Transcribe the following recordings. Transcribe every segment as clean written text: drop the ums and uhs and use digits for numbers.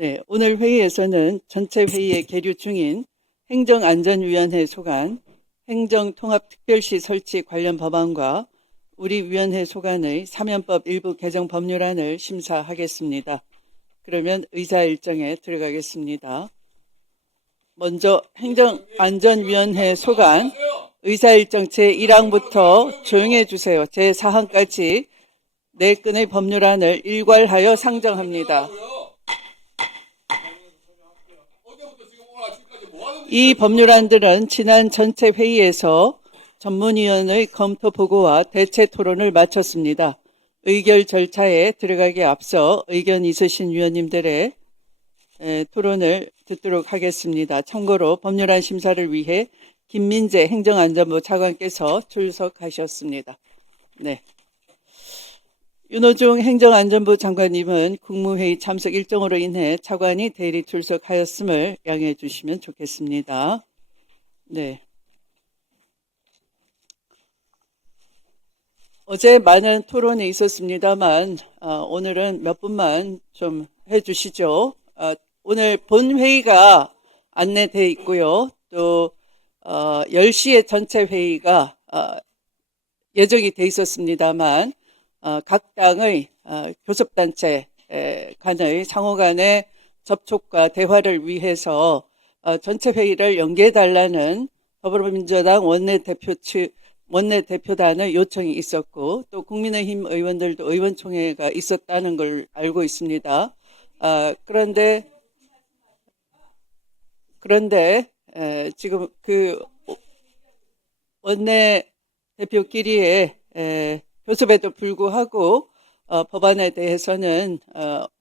네, 오늘 회의에서는 전체 회의에 계류 중인 행정안전위원회 소관, 행정통합특별시 설치 관련 법안과 우리 위원회 소관의 사면법 일부 개정 법률안을 심사하겠습니다. 그러면 의사 일정에 들어가겠습니다. 먼저 행정안전위원회 소관 의사 일정 제1항부터 조용해 주세요. 제4항까지 4건의 법률안을 일괄하여 상정합니다. 이 법률안들은 지난 전체 회의에서 전문위원의 검토 보고와 대체 토론을 마쳤습니다. 의결 절차에 들어가기에 앞서 의견 있으신 위원님들의 토론을 듣도록 하겠습니다. 참고로 법률안 심사를 위해 김민재 행정안전부 차관께서 출석하셨습니다. 네. 윤호중 행정안전부 장관님은 국무회의 참석 일정으로 인해 차관이 대리 출석하였음을 양해해 주시면 좋겠습니다. 네. 어제 많은 토론이 있었습니다만 오늘은 몇 분만 좀 해주시죠. 오늘 본회의가 안내되어 있고요. 또 10시에 전체 회의가 예정이 돼 있었습니다만 각 당의 교섭단체 간의 상호 간의 접촉과 대화를 위해서 전체 회의를 연기해달라는 더불어민주당 원내대표단의 요청이 있었고 또 국민의힘 의원들도 의원총회가 있었다는 걸 알고 있습니다. 그런데 지금 그 원내대표끼리의 교섭에도 불구하고 법안에 대해서는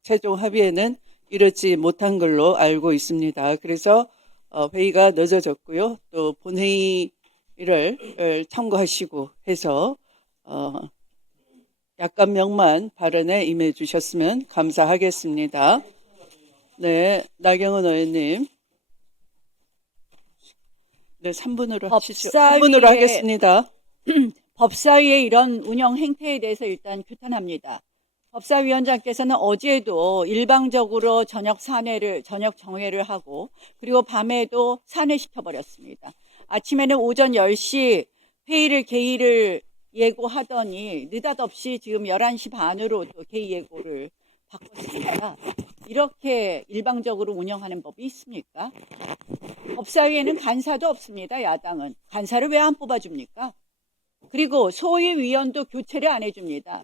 최종 합의에는 이르지 못한 걸로 알고 있습니다. 그래서 회의가 늦어졌고요. 또 본회의를 참고하시고 해서 약간 명만 발언에 임해 주셨으면 감사하겠습니다. 네, 나경원 의원님. 네, 3분으로 하시죠. 3분으로 하겠습니다. 법사위의 이런 운영 행태에 대해서 일단 규탄합니다. 법사위원장께서는 어제도 일방적으로 저녁 정회를 하고 그리고 밤에도 산회시켜버렸습니다. 아침에는 오전 10시 개의를 예고하더니 느닷없이 지금 11시 반으로 또 개의 예고를 바꿨습니다. 이렇게 일방적으로 운영하는 법이 있습니까? 법사위에는 간사도 없습니다. 야당은. 간사를 왜 안 뽑아줍니까? 그리고 소위위원도 교체를 안 해줍니다.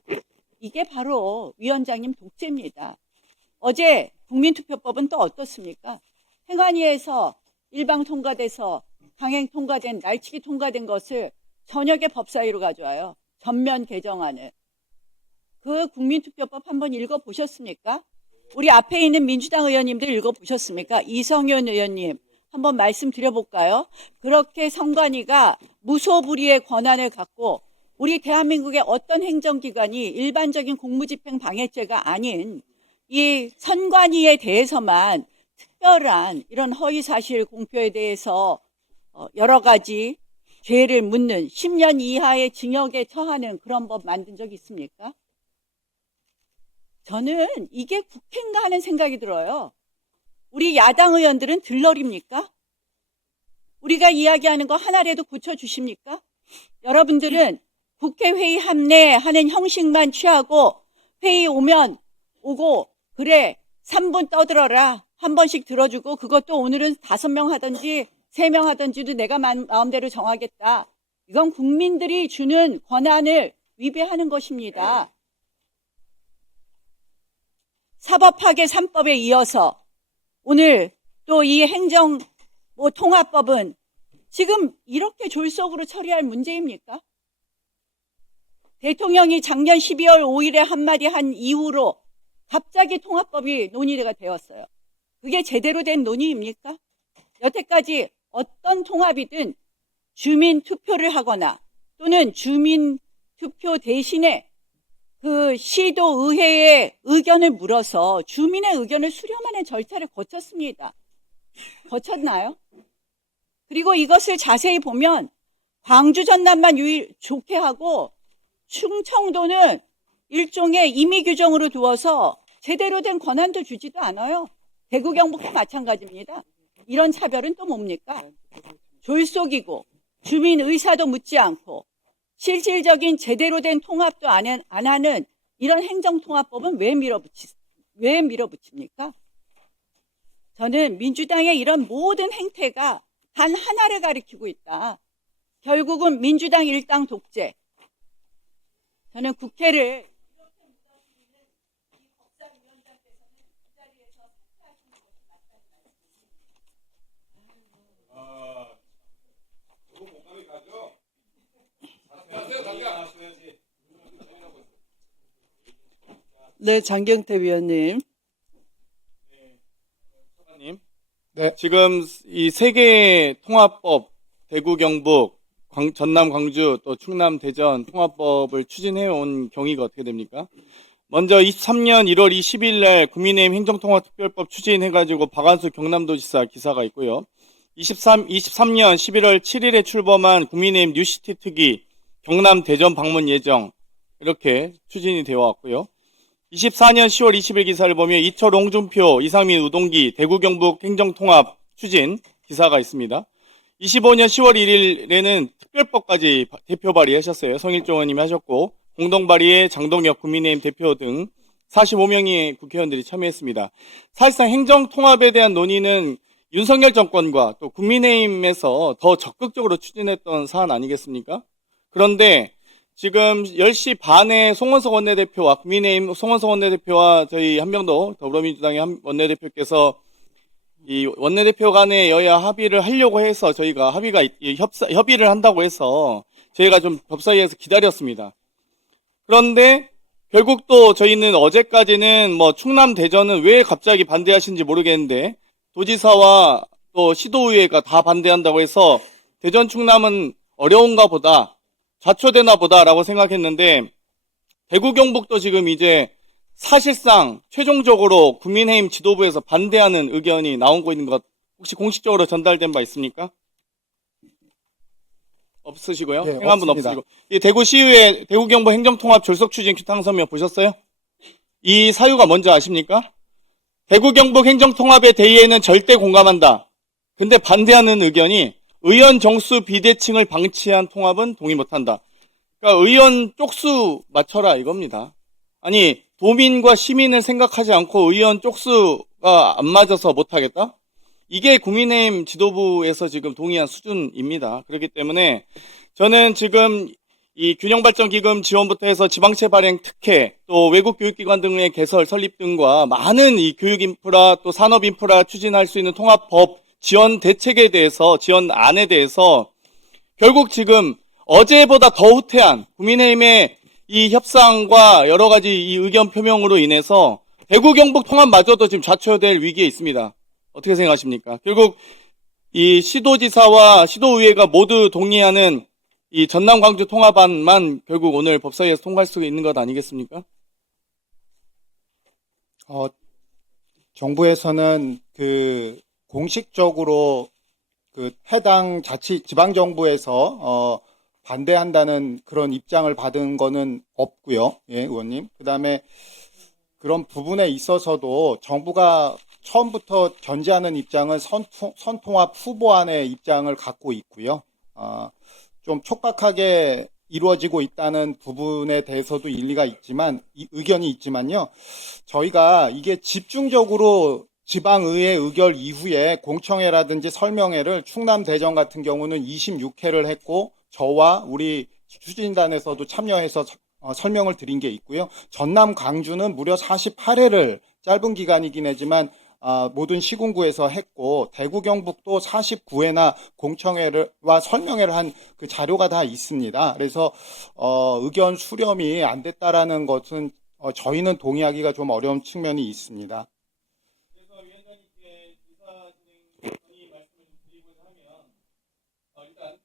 이게 바로 위원장님 독재입니다. 어제 국민투표법은 또 어떻습니까? 행안위에서 일방 통과돼서 강행 통과된, 날치기 통과된 것을 저녁에 법사위로 가져와요. 전면 개정안을. 그 국민투표법 한번 읽어보셨습니까? 우리 앞에 있는 민주당 의원님들 읽어보셨습니까? 이성윤 의원님 한번 말씀드려볼까요? 그렇게 선관위가 무소불위의 권한을 갖고 우리 대한민국의 어떤 행정기관이 일반적인 공무집행 방해죄가 아닌 이 선관위에 대해서만 특별한 이런 허위사실 공표에 대해서 여러 가지 죄를 묻는 10년 이하의 징역에 처하는 그런 법 만든 적 있습니까? 저는 이게 국회인가 하는 생각이 들어요. 우리 야당 의원들은 들러리입니까? 우리가 이야기하는 거 하나라도 고쳐주십니까? 여러분들은 국회 회의 합례하는 형식만 취하고 회의 오고 그래 3분 떠들어라 한 번씩 들어주고 그것도 오늘은 5명 하든지 3명 하든지도 내가 마음대로 정하겠다. 이건 국민들이 주는 권한을 위배하는 것입니다. 사법파괴 3법에 이어서 오늘 또 이 통합법은 지금 이렇게 졸속으로 처리할 문제입니까? 대통령이 작년 12월 5일에 한마디 한 이후로 갑자기 통합법이 논의가 되었어요. 그게 제대로 된 논의입니까? 여태까지 어떤 통합이든 주민 투표를 하거나 또는 주민 투표 대신에 그 시도 의회의 의견을 물어서 주민의 의견을 수렴하는 절차를 거쳤습니다. 거쳤나요? 그리고 이것을 자세히 보면 광주 전남만 좋게 하고 충청도는 일종의 임의 규정으로 두어서 제대로 된 권한도 주지도 않아요. 대구 경북도 마찬가지입니다. 이런 차별은 또 뭡니까? 졸속이고 주민 의사도 묻지 않고 실질적인 제대로 된 통합도 안 하는 이런 행정통합법은 왜 밀어붙입니까? 저는 민주당의 이런 모든 행태가 단 하나를 가리키고 있다. 결국은 민주당 일당 독재. 저는 국회를 네, 장경태 위원님. 님, 네. 지금 이 세 개의 통합법, 대구, 경북, 전남, 광주, 또 충남, 대전 통합법을 추진해 온 경위가 어떻게 됩니까? 먼저 23년 1월 20일 날 국민의힘 행정통합특별법 추진해가지고 박한수 경남도지사 기사가 있고요. 23년 11월 7일에 출범한 국민의힘 뉴시티 특위 경남, 대전 방문 예정 이렇게 추진이 되어 왔고요. 24년 10월 20일 기사를 보면 이철, 홍준표, 이상민, 우동기 대구 경북 행정통합 추진 기사가 있습니다. 25년 10월 1일에는 특별법까지 대표 발의하셨어요. 성일종 의원님이 하셨고 공동 발의에 장동혁 국민의힘 대표 등 45명의 국회의원들이 참여했습니다. 사실상 행정통합에 대한 논의는 윤석열 정권과 또 국민의힘에서 더 적극적으로 추진했던 사안 아니겠습니까? 그런데 지금 10시 반에 송원석 원내대표와 국민의힘 송원석 원내대표와 저희 한명도 더불어민주당의 원내대표께서 이 원내대표 간의 여야 합의를 하려고 해서 저희가 협의를 한다고 해서 저희가 좀 법사위에서 기다렸습니다. 그런데 결국 또 저희는 어제까지는 뭐 충남 대전은 왜 갑자기 반대하시는지 모르겠는데 도지사와 또 시도의회가 다 반대한다고 해서 대전 충남은 어려운가 보다. 좌초되나 보다라고 생각했는데 대구 경북도 지금 이제 사실상 최종적으로 국민의힘 지도부에서 반대하는 의견이 나오고 있는 것 혹시 공식적으로 전달된 바 있습니까? 없으시고요. 네, 행안부는 없습니다. 없으시고. 이 대구시의회 대구 경북 행정통합 졸속 추진 규탄 서명 보셨어요? 이 사유가 뭔지 아십니까? 대구 경북 행정통합의 대의에는 절대 공감한다. 근데 반대하는 의견이 의원 정수 비대칭을 방치한 통합은 동의 못한다. 그러니까 의원 쪽수 맞춰라 이겁니다. 아니 도민과 시민을 생각하지 않고 의원 쪽수가 안 맞아서 못하겠다? 이게 국민의힘 지도부에서 지금 동의한 수준입니다. 그렇기 때문에 저는 지금 이 균형발전기금 지원부터 해서 지방채 발행 특혜, 또 외국 교육기관 등의 개설, 설립 등과 많은 이 교육인프라 또 산업인프라 추진할 수 있는 통합법 지원 대책에 대해서, 지원안에 대해서 결국 지금 어제보다 더 후퇴한 국민의힘의 이 협상과 여러 가지 이 의견 표명으로 인해서 대구 경북 통합마저도 지금 좌초될 위기에 있습니다. 어떻게 생각하십니까? 결국 이 시도지사와 시도의회가 모두 동의하는 이 전남 광주 통합안만 결국 오늘 법사위에서 통과할 수 있는 것 아니겠습니까? 정부에서는 공식적으로 해당 지방정부에서 반대한다는 그런 입장을 받은 거는 없고요. 예, 의원님. 그다음에 그런 부분에 있어서도 정부가 처음부터 견지하는 입장은 선통합 후보안의 입장을 갖고 있고요. 좀 촉박하게 이루어지고 있다는 부분에 대해서도 일리가 있지만, 의견이 있지만요. 저희가 이게 집중적으로 지방의회 의결 이후에 공청회라든지 설명회를 충남 대전 같은 경우는 26회를 했고 저와 우리 추진단에서도 참여해서 설명을 드린 게 있고요. 전남 광주는 무려 48회를 짧은 기간이긴 하지만 모든 시군구에서 했고 대구 경북도 49회나 공청회와 설명회를 한 그 자료가 다 있습니다. 그래서 의견 수렴이 안 됐다라는 것은 저희는 동의하기가 좀 어려운 측면이 있습니다. 그래서 위원장님께 이사 진행 건의 말씀을 드리고자 하면 일단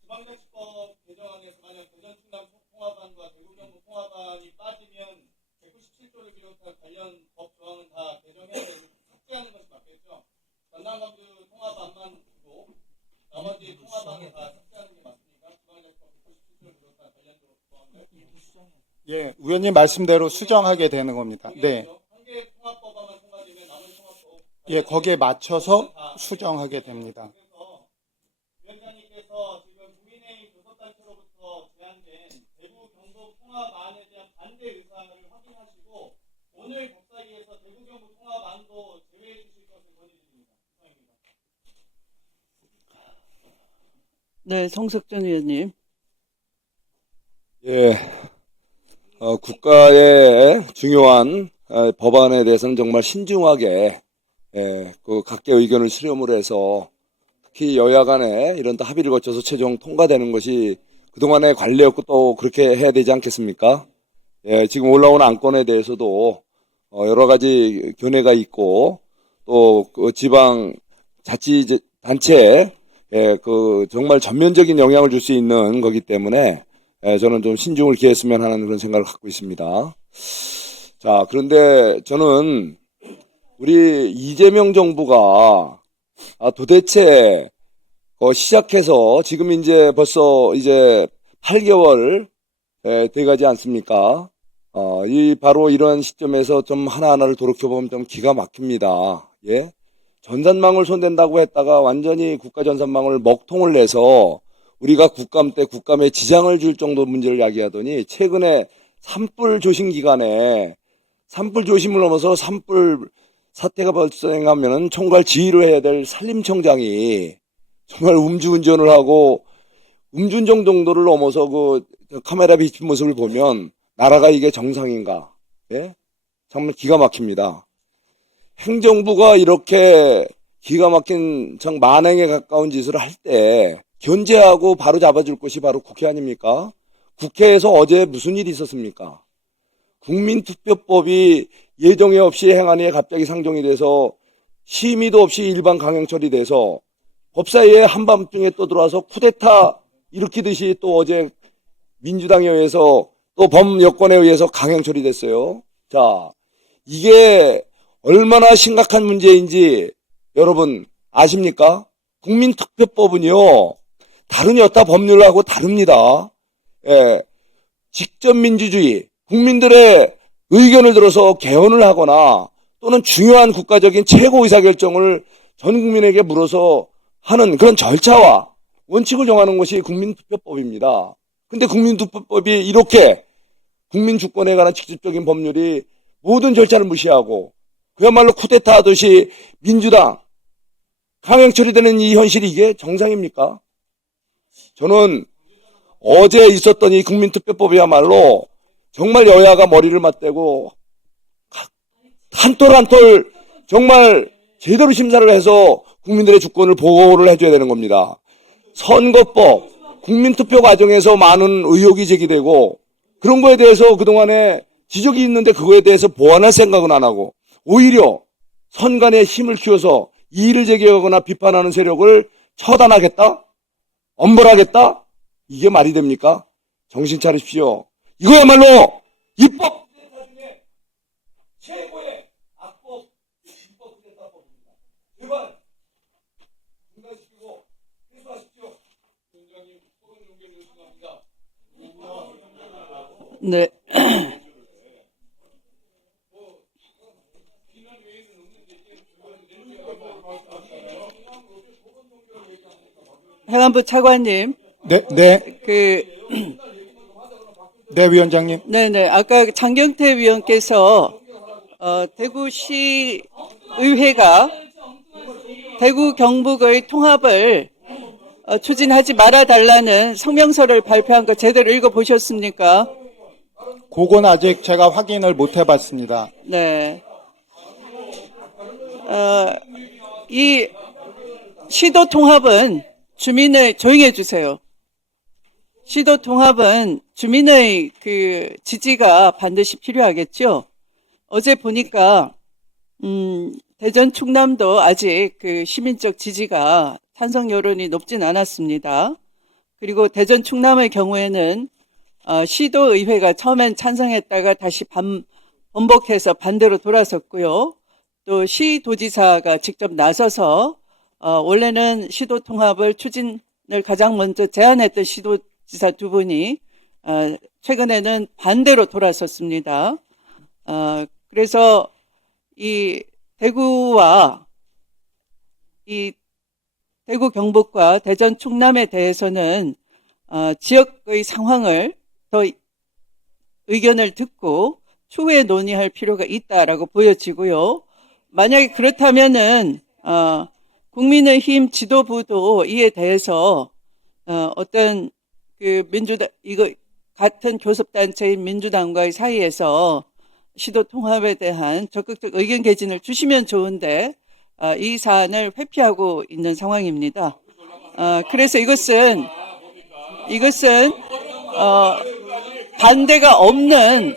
지방자치법 개정안에서 만약 대전 충남 통합안과 대구 경북 통합안이 빠지면 197조를 비롯한 관련 법 조항은 다 개정해야 되고 삭제하는 것이 맞겠죠? 전남 광주 통합안만 두고 나머지 통합안은 다 삭제하는 게 맞습니까? 지방자치법 197조를 비롯한 관련 조항을 예, 의원님 말씀대로 수정하게 되는 겁니다. 네. 한 개의 통합법안만 통과되면 나머지 통합법은 예, 거기에 맞춰서 수정하게 됩니다. 위원장님께서 지금 국민의힘 교섭단체로부터 제안된 대구 경북 통합안에 대한 반대 의사를 확인하시고 오늘 법사위에서 대구 경북 통합안도 제외해 주실 것을 건의드립니다. 이상입니다. 네, 송석준 의원님. 예, 국가의 중요한 법안에 대해서는 정말 신중하게 그 각계 의견을 수렴을 해서 특히 여야 간에 이런 합의를 거쳐서 최종 통과되는 것이 그동안의 관례였고 또 그렇게 해야 되지 않겠습니까? 예, 지금 올라온 안건에 대해서도 여러 가지 견해가 있고 또 그 지방 자치단체에 그 정말 전면적인 영향을 줄 수 있는 거기 때문에 저는 좀 신중을 기했으면 하는 그런 생각을 갖고 있습니다. 자, 그런데 저는 우리 이재명 정부가 도대체 시작해서 지금 이제 벌써 이제 8개월 돼가지 않습니까? 바로 이런 시점에서 좀 하나하나를 돌이켜보면 좀 기가 막힙니다. 예? 전산망을 손댄다고 했다가 완전히 국가 전산망을 먹통을 내서 우리가 국감 때 국감에 지장을 줄 정도 문제를 야기하더니 최근에 산불 조심 기간에 산불 조심을 넘어서 산불 사태가 발생하면은 총괄 지휘를 해야 될 산림청장이 정말 음주운전을 하고 음주운전 정도를 넘어서 그 카메라 비친 모습을 보면 나라가 이게 정상인가? 예? 정말 기가 막힙니다. 행정부가 이렇게 기가 막힌 정 만행에 가까운 짓을 할 때 견제하고 바로 잡아줄 것이 바로 국회 아닙니까? 국회에서 어제 무슨 일이 있었습니까? 국민투표법이 예정에 없이 행안위에 갑자기 상정이 돼서 심의도 없이 일반 강행 처리돼서 법사위에 한밤중에 또 들어와서 쿠데타 일으키듯이 또 어제 민주당에 의해서 또 범여권에 의해서 강행 처리됐어요. 자, 이게 얼마나 심각한 문제인지 여러분 아십니까? 국민투표법은요, 다른 여타 법률하고 다릅니다. 예, 직접민주주의, 국민들의 의견을 들어서 개헌을 하거나 또는 중요한 국가적인 최고 의사결정을 전 국민에게 물어서 하는 그런 절차와 원칙을 정하는 것이 국민투표법입니다. 근데 국민투표법이 이렇게 국민주권에 관한 직접적인 법률이 모든 절차를 무시하고 그야말로 쿠데타 하듯이 민주당 강행 처리되는 이 현실이 이게 정상입니까? 저는 어제 있었던 이 국민투표법이야말로 정말 여야가 머리를 맞대고 한 톨 한 톨 정말 제대로 심사를 해서 국민들의 주권을 보호를 해줘야 되는 겁니다. 선거법, 국민투표 과정에서 많은 의혹이 제기되고 그런 거에 대해서 그동안에 지적이 있는데 그거에 대해서 보완할 생각은 안 하고 오히려 선관의 힘을 키워서 이의를 제기하거나 비판하는 세력을 처단하겠다? 엄벌하겠다? 이게 말이 됩니까? 정신 차리십시오. 이거야말로 입법 중에 최고의 악법, 입법 쿠데타법입니다. 제발 중단시키고 해소하십시오. 위원장님, 토론 용기를 요청합니다. 네. 행안부 차관님, 네, 네, 위원장님. 네네. 아까 장경태 위원께서 대구시 의회가 대구 경북의 통합을 추진하지 말아달라는 성명서를 발표한 거 제대로 읽어보셨습니까? 그건 아직 제가 확인을 못 해봤습니다. 네. 이 시도 통합은 조용히 해주세요. 시도 통합은 주민의 그 지지가 반드시 필요하겠죠. 어제 보니까 대전 충남도 아직 그 시민적 지지가 찬성 여론이 높진 않았습니다. 그리고 대전 충남의 경우에는 시도의회가 처음엔 찬성했다가 다시 번복해서 반대로 돌아섰고요. 또 시도지사가 직접 나서서 원래는 시도 통합을 추진을 가장 먼저 제안했던 시도지사 두 분이 최근에는 반대로 돌아섰습니다. 그래서 이 대구와 이 대구 경북과 대전 충남에 대해서는 지역의 상황을 더 의견을 듣고 추후에 논의할 필요가 있다라고 보여지고요. 만약에 그렇다면은 국민의힘 지도부도 이에 대해서 어떤 그 민주당 이거 같은 교섭단체인 민주당과의 사이에서 시도 통합에 대한 적극적 의견 개진을 주시면 좋은데 이 사안을 회피하고 있는 상황입니다. 그래서 이것은 반대가 없는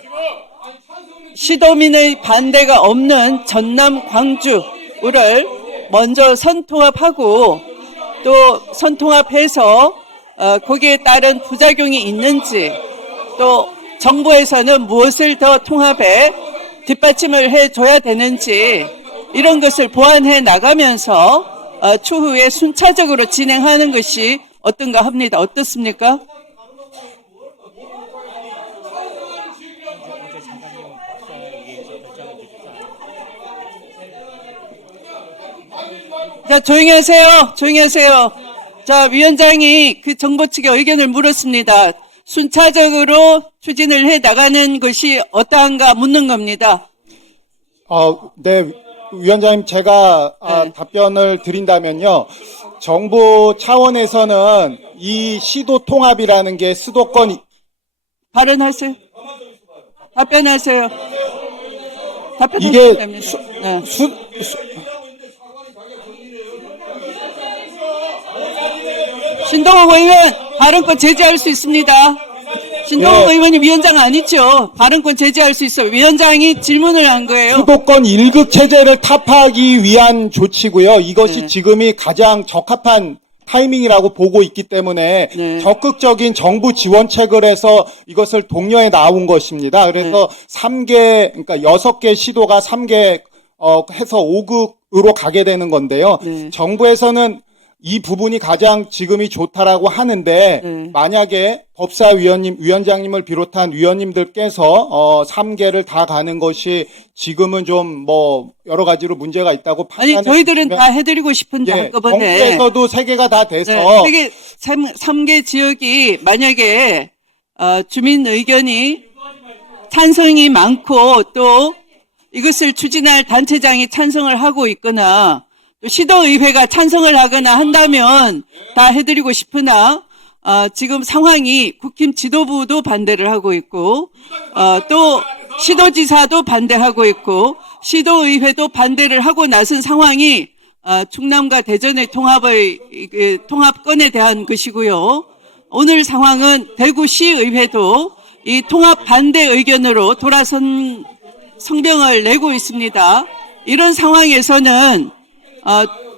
시도민의 반대가 없는 전남 광주를 먼저 선통합하고 또 선통합해서 거기에 따른 부작용이 있는지 또 정부에서는 무엇을 더 통합에 뒷받침을 해줘야 되는지 이런 것을 보완해 나가면서 추후에 순차적으로 진행하는 것이 어떤가 합니다. 어떻습니까? 자, 조용히 하세요. 조용히 하세요. 자, 위원장이 그 정부 측의 의견을 물었습니다. 순차적으로 추진을 해 나가는 것이 어떠한가 묻는 겁니다. 네, 위원장님, 제가 네. 답변을 드린다면요. 정부 차원에서는 이 시도 통합이라는 게 수도권 발언하세요. 답변하세요. 이게 답변하시면 됩니다. 네. 신동욱 의원 발언권 제지할 수 있습니다. 신동욱 예. 의원이 위원장 아니죠. 발언권 제지할 수 있어요. 위원장이 질문을 한 거예요. 수도권 1급 체제를 타파하기 위한 조치고요. 이것이 네. 지금이 가장 적합한 타이밍이라고 보고 있기 때문에 네. 적극적인 정부 지원책을 해서 이것을 독려해 나온 것입니다. 그래서 네. 3개, 그러니까 6개 시도가 3개 해서 5급으로 가게 되는 건데요. 네. 정부에서는 이 부분이 가장 지금이 좋다라고 하는데 네. 만약에 위원장님을 비롯한 위원님들께서 3개를 다 가는 것이 지금은 좀 여러 가지로 문제가 있다고 아니, 저희들은 다 해드리고 싶은데 한꺼번에. 정부에서도 3개가 다 돼서 네, 3개 지역이 만약에 주민 의견이 찬성이 많고 또 이것을 추진할 단체장이 찬성을 하고 있거나 또 시도의회가 찬성을 하거나 한다면 다 해드리고 싶으나 지금 상황이 국힘 지도부도 반대를 하고 있고 또 시도지사도 반대하고 있고 시도의회도 반대를 하고 나선 상황이 충남과 대전의 통합건에 대한 것이고요. 오늘 상황은 대구시의회도 이 통합 반대 의견으로 돌아선 성명을 내고 있습니다. 이런 상황에서는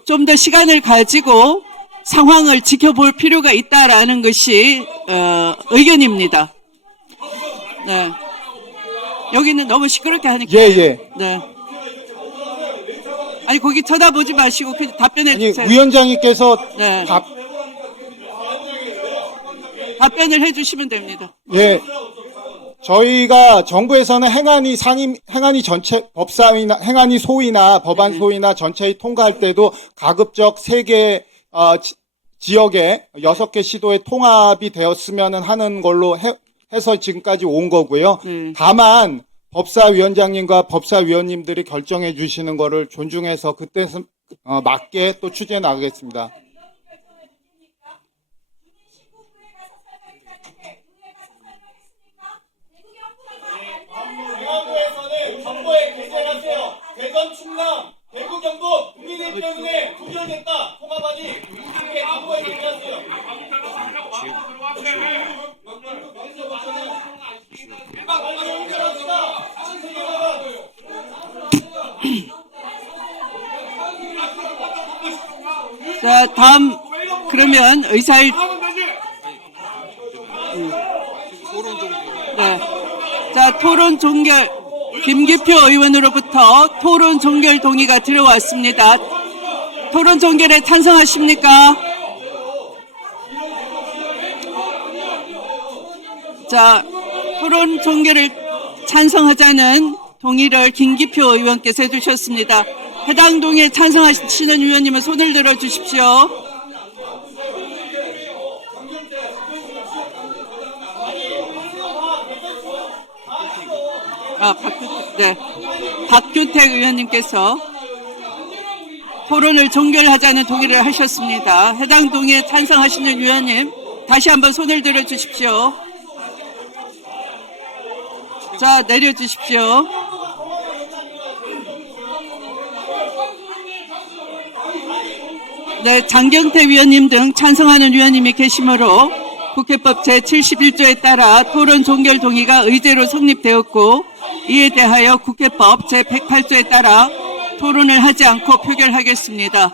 좀 더 시간을 가지고 상황을 지켜볼 필요가 있다라는 것이 의견입니다. 네. 여기는 너무 시끄럽게 하니까. 예. 네. 아니 거기 쳐다보지 마시고 그냥 답변해 아니, 주세요. 위원장님께서 네. 답변을 해주시면 됩니다. 예. 저희가 정부에서는 행안위 전체 법사위나 행안위 소위나 법안 소위나 전체의 통과할 때도 가급적 3개 지역에 6개 시도의 통합이 되었으면 하는 걸로 해서 지금까지 온 거고요. 다만 법사위원장님과 법사위원님들이 결정해 주시는 거를 존중해서 그때 맞게 또 추진해 나가겠습니다. 지방부에서는 정보에 게재하세요. 대전, 충남, 대구, 경북 국민의힘 때문에 부결됐다. 통합안이 이렇게 정보에 게재하세요. 자, 다음 그러면 의사일 네. 자, 토론 종결 김기표 의원으로부터 토론 종결 동의가 들어왔습니다. 토론 종결에 찬성하십니까? 자, 토론 종결을 찬성하자는 동의를 김기표 의원께서 해주셨습니다. 해당 동의에 찬성하시는 의원님은 손을 들어주십시오. 박규택 의원님께서 토론을 종결하자는 동의를 하셨습니다. 해당 동의에 찬성하시는 의원님 다시 한번 손을 들어주십시오. 자, 내려주십시오. 네, 장경태 위원님 등 찬성하는 위원님이 계시므로 국회법 제71조에 따라 토론 종결 동의가 의제로 성립되었고, 이에 대하여 국회법 제108조에 따라 토론을 하지 않고 표결하겠습니다.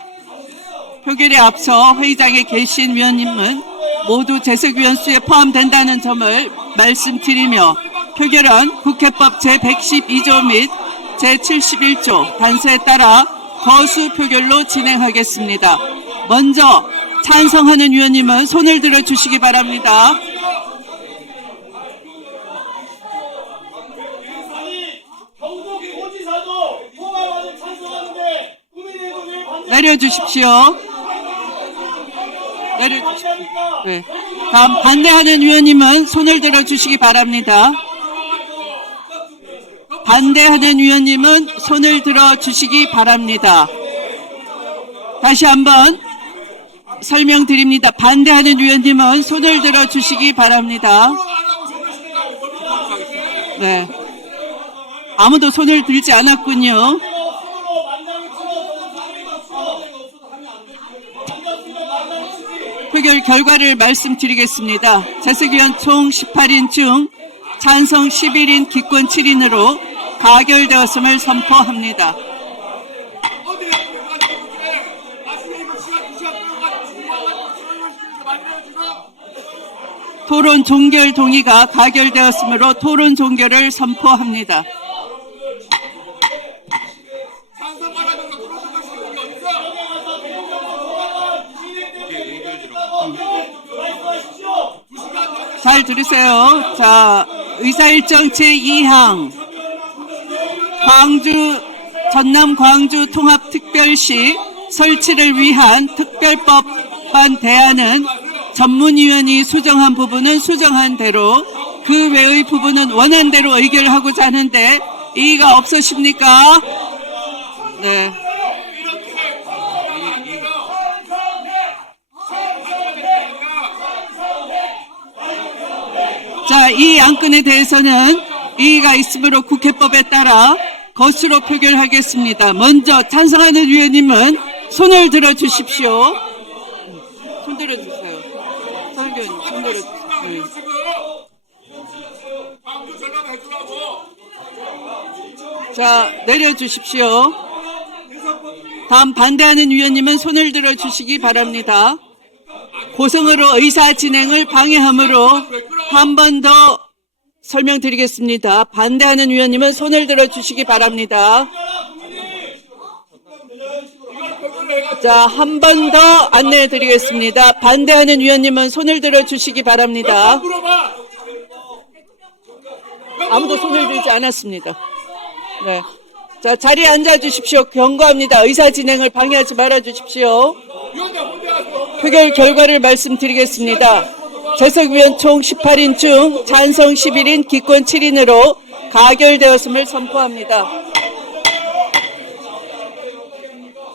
표결에 앞서 회의장에 계신 위원님은 모두 재석위원 수에 포함된다는 점을 말씀드리며, 표결은 국회법 제112조 및 제71조 단서에 따라 거수 표결로 진행하겠습니다. 먼저 찬성하는 위원님은 손을 들어 주시기 바랍니다. 내려주십시오. 내려주십시오. 네. 다음 반대하는 위원님은 손을 들어 주시기 바랍니다. 반대하는 위원님은 손을 들어 주시기 바랍니다. 다시 한번 설명드립니다. 반대하는 위원님은 손을 들어 주시기 바랍니다. 네. 아무도 손을 들지 않았군요. 표결 결과를 말씀드리겠습니다. 재석위원 총 18인 중 찬성 11인 기권 7인으로 가결되었음을 선포합니다. 토론 종결 동의가 가결되었으므로 토론 종결을 선포합니다. 잘 들으세요. 자, 의사일정 제2항 전남 광주 통합특별시 설치를 위한 특별법안 대안은 전문위원이 수정한 부분은 수정한 대로, 그 외의 부분은 원한 대로 의결하고자 하는데 이의가 없으십니까? 네. 자, 이 안건에 대해서는 이의가 있으므로 국회법에 따라 거수로 표결하겠습니다. 먼저 찬성하는 위원님은 손을 들어 주십시오. 손 들어 주세요. 손 들어 주세요. 자, 내려 주십시오. 다음 반대하는 위원님은 손을 들어 주시기 바랍니다. 고성으로 의사 진행을 방해하므로 한 번 더 설명드리겠습니다. 반대하는 위원님은 손을 들어 주시기 바랍니다. 자, 한 번 더 안내해 드리겠습니다. 반대하는 위원님은 손을 들어 주시기 바랍니다. 아무도 손을 들지 않았습니다. 네. 자, 자리에 앉아 주십시오. 경고합니다. 의사 진행을 방해하지 말아 주십시오. 표결 결과를 말씀드리겠습니다. 재석위원 총 18인 중 찬성 11인 기권 7인으로 가결되었음을 선포합니다.